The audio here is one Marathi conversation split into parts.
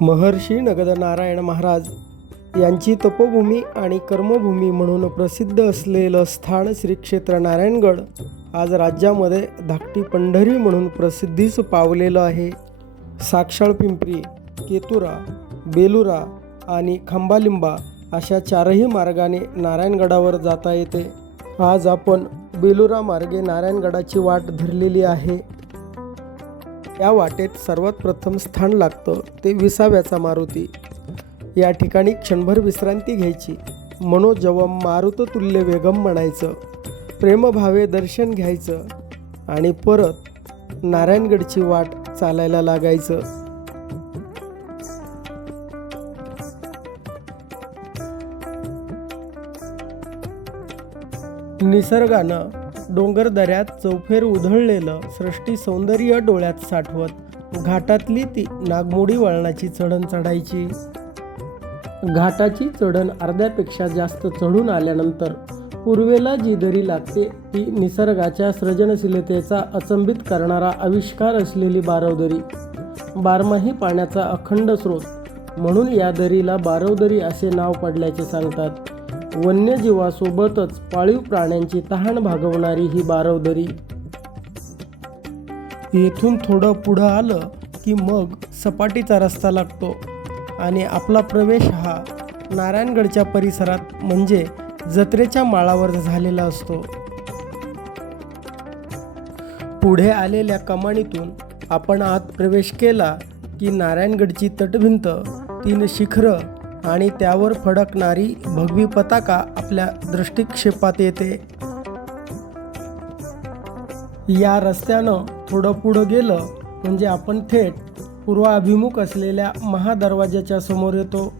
महर्षी नगदनारायण महाराज यांची तपोभूमी आणि कर्मभूमी म्हणून प्रसिद्ध असलेलं स्थान श्री क्षेत्र नारायणगड आज राज्यामध्ये धाकटी पंढरी म्हणून प्रसिद्धीस पावलेलं आहे. साक्षाळ पिंपरी केतुरा बेलुरा आणि खांबालिंबा अशा चारही मार्गाने नारायणगडावर जाता येते. आज आपण बेलुरा मार्गे नारायणगडाची वाट धरलेली आहे. या वाटेत सर्वात प्रथम स्थान लागतं ते विसाव्याचा मारुती. या ठिकाणी क्षणभर विश्रांती घ्यायची. मनोजवम मारुततुल्य वेगम म्हणायचं. प्रेमभावे दर्शन घ्यायचं. आणि परत नारायणगडची वाट चालायला लागायचं. निसर्गानं डोंगरदऱ्यात चौफेर उधळलेलं सृष्टी सौंदर्य डोळ्यात साठवत घाटातली ती नागमोडी वळणाची चढण चढायची. घाटाची चढण अर्ध्यापेक्षा जास्त चढून आल्यानंतर पूर्वेला जी दरी लागते ती निसर्गाच्या सृजनशीलतेचा अचंबित करणारा आविष्कार असलेली बारवदरी बारमाही पाण्याचा अखंड स्रोत म्हणून या दरीला बारवदरी असे नाव पडल्याचे सांगतात. वन्यजीवासोबतच पाळीव प्राण्यांची तहान भागवणारी ही बारवदरी. येथून थोडं पुढं आलं की मग सपाटीचा रस्ता लागतो आणि आपला प्रवेश हा नारायणगडच्या परिसरात म्हणजे जत्रेच्या माळावर झालेला असतो. पुढे आलेल्या कमानीतून आपण आत प्रवेश केला की नारायणगडची तटभिंत तीन शिखरं आणि त्यावर फडकणारी भगवी पताका आपल्या दृष्टिक्षेपात येते. या रस्त्यानं थोडं पुढं गेलं म्हणजे आपण थेट पूर्वाभिमुख असलेल्या महादरवाज्याच्या समोर येतो.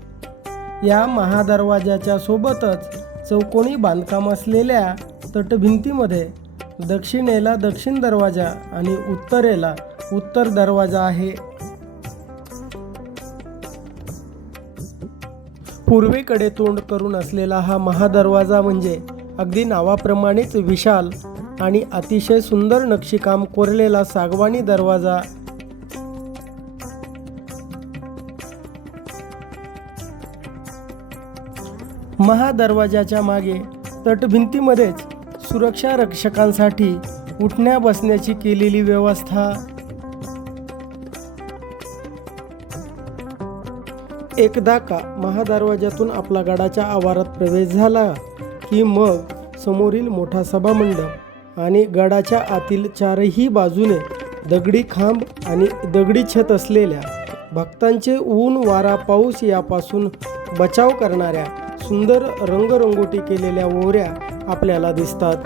या महादरवाज्याच्या सोबतच चौकोनी बांधकाम असलेल्या तटभिंतीमध्ये दक्षिणेला दक्षिण दरवाजा आणि उत्तरेला उत्तर दरवाजा आहे. पूर्वेकडे तोंड करून असलेला हा महादरवाजा म्हणजे अगदी नावाप्रमाणेच विशाल आणि अतिशय सुंदर नक्षीकाम कोरलेला सागवानी दरवाजा. महादरवाजाच्या मागे तटभिंतीमध्येच सुरक्षा रक्षकांसाठी उठण्या बसण्याची केलेली व्यवस्था. एकदा का महादरवाज्यातून आपला गडाच्या आवारात प्रवेश झाला की मग समोरील मोठा सभामंडप आणि गडाच्या आतील चारही बाजूने दगडी खांब आणि दगडी छत असलेल्या भक्तांचे ऊन वारा पाऊस यापासून बचाव करणाऱ्या सुंदर रंगरंगोटी केलेल्या ओऱ्या आपल्याला दिसतात.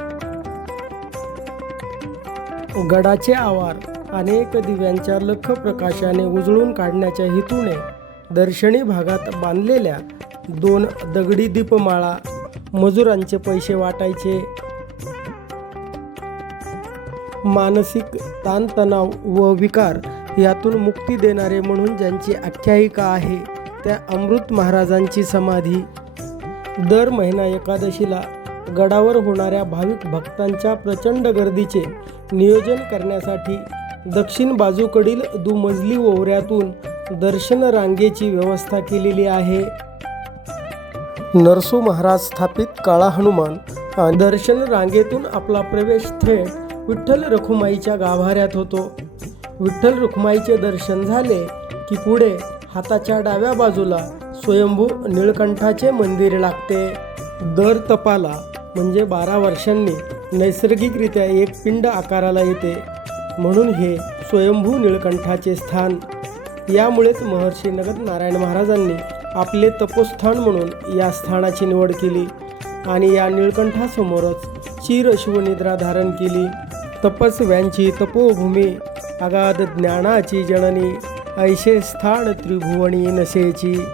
गडाचे आवार अनेक दिव्यांच्या लख प्रकाशाने उजळून काढण्याच्या हेतूने दर्शनी भागात बांधलेल्या दोन दगडी दीपमाळा मजुरांचे पैसे वाटायचे. मानसिक ताणतणाव व विकार यातून मुक्ती देणारे म्हणून ज्यांची आख्यायिका आहे त्या अमृत महाराजांची समाधी. दर महिना एकादशीला गडावर होणाऱ्या भाविक भक्तांच्या प्रचंड गर्दीचे नियोजन करण्यासाठी दक्षिण बाजूकडील दुमजली ओवऱ्यातून दर्शन रांगेची व्यवस्था केलेली आहे. नरसू महाराज स्थापित काळा हनुमान दर्शन रांगेतून आपला प्रवेश थेट विठ्ठल रखुमाईच्या गाभाऱ्यात होतो. विठ्ठल रखुमाईचे दर्शन झाले की पुढे हाताच्या डाव्या बाजूला स्वयंभू निळकंठाचे मंदिर लागते. दर तपाला म्हणजे बारा वर्षांनी नैसर्गिकरित्या एक पिंड आकाराला येते. म्हणून हे स्वयंभू निळकंठाचे स्थान. यामुळेच महर्षी नगद नारायण महाराजांनी आपले तपोस्थान म्हणून या स्थानाची निवड केली आणि या निळकंठासमोरच चिर शिवनिद्रा धारण केली. तपस्व्यांची तपोभूमी अगाध ज्ञानाची जननी ऐशे स्थान त्रिभुवनी नशेची.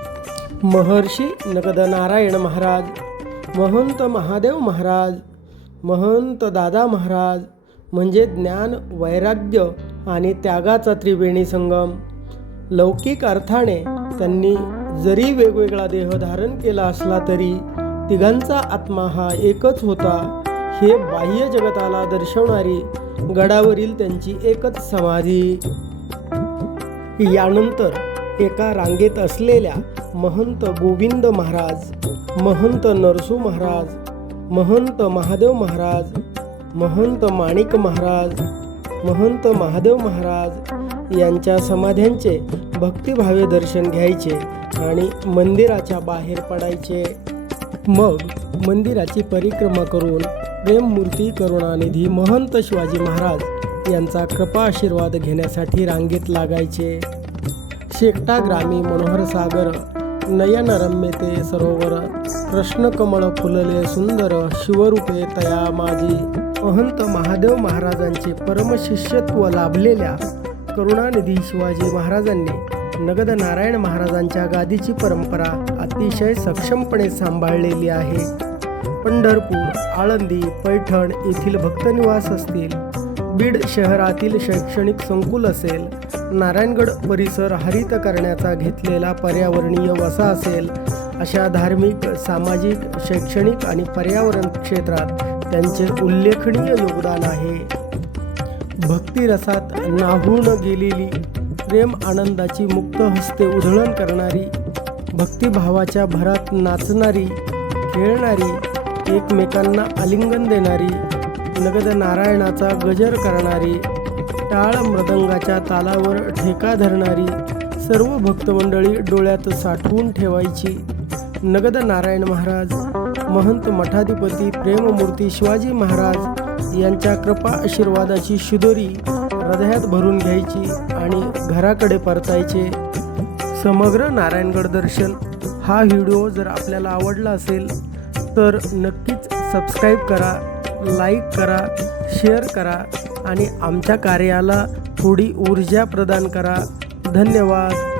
महर्षी नगद नारायण महाराज महंत महादेव महाराज महंत दादा महाराज म्हणजे ज्ञान वैराग्य आणि त्यागाचा त्रिवेणी संगम. लौकिक अर्थाने त्यांनी जरी वेगवेगळा देह धारण केला असला तरी तिघांचा आत्मा हा एकच होता हे बाह्य जगताला दर्शवणारी गडावरील त्यांची एकच समाधी. यानंतर एका रांगेत असलेल्या महंत गोविंद महाराज महंत नरसू महाराज महंत महादेव महाराज महंत माणिक महाराज महंत महादेव महाराज यांच्या समाध्यांचे भक्तिभावे दर्शन घ्यायचे आणि मंदिराच्या बाहेर पडायचे. मग मंदिराची परिक्रमा करून प्रेममूर्ती करुणानिधी महंत शिवाजी महाराज यांचा कृपा आशीर्वाद घेण्यासाठी रांगेत लागायचे. शेकटा ग्रामी मनोहर सागर नयनरम्य ते सरोवर कृष्णकमळ फुलले सुंदर शिवरूपे तया माझी महंत महादेव महाराजांचे परमशिष्यत्व लाभलेल्या करुणानिधी शिवाजी महाराजांनी नगद नारायण महाराजांच्या गादीची परंपरा अतिशय सक्षमपणे सांभाळलेली आहे. पंढरपूर आळंदी पैठण येथील भक्तनिवास असतील बीड शहरातील शैक्षणिक संकुल असेल नारायणगड परिसर हरित करण्याचा घेतलेला पर्यावरणीय वसा असेल अशा धार्मिक सामाजिक शैक्षणिक आणि पर्यावरण क्षेत्रात त्यांचे उल्लेखनीय योगदान आहे. भक्तिरसात नाहून गेलेली प्रेम आनंदाची मुक्त हस्ते उधळण करणारी भक्तिभावाच्या भरात नाचणारी खेळणारी एकमेकांना आलिंगन देणारी नगद नारायणाचा गजर करणारी टाळ मृदंगाच्या तालावर ठेका धरणारी सर्व भक्तमंडळी डोळ्यात साठवून ठेवायची. नगद नारायण महाराज महंत मठाधिपती प्रेममूर्ती शिवाजी महाराज यांच्या कृपा आशीर्वादाची शिदोरी हृदयात भरून घ्यायची आणि घराकडे परतायचे. समग्र नारायणगड दर्शन. हा व्हिडिओ जर आपल्याला आवडला असेल तर नक्कीच सबस्क्राईब करा लाईक करा शेअर करा आणि आमच्या कार्याला थोडी ऊर्जा प्रदान करा. धन्यवाद.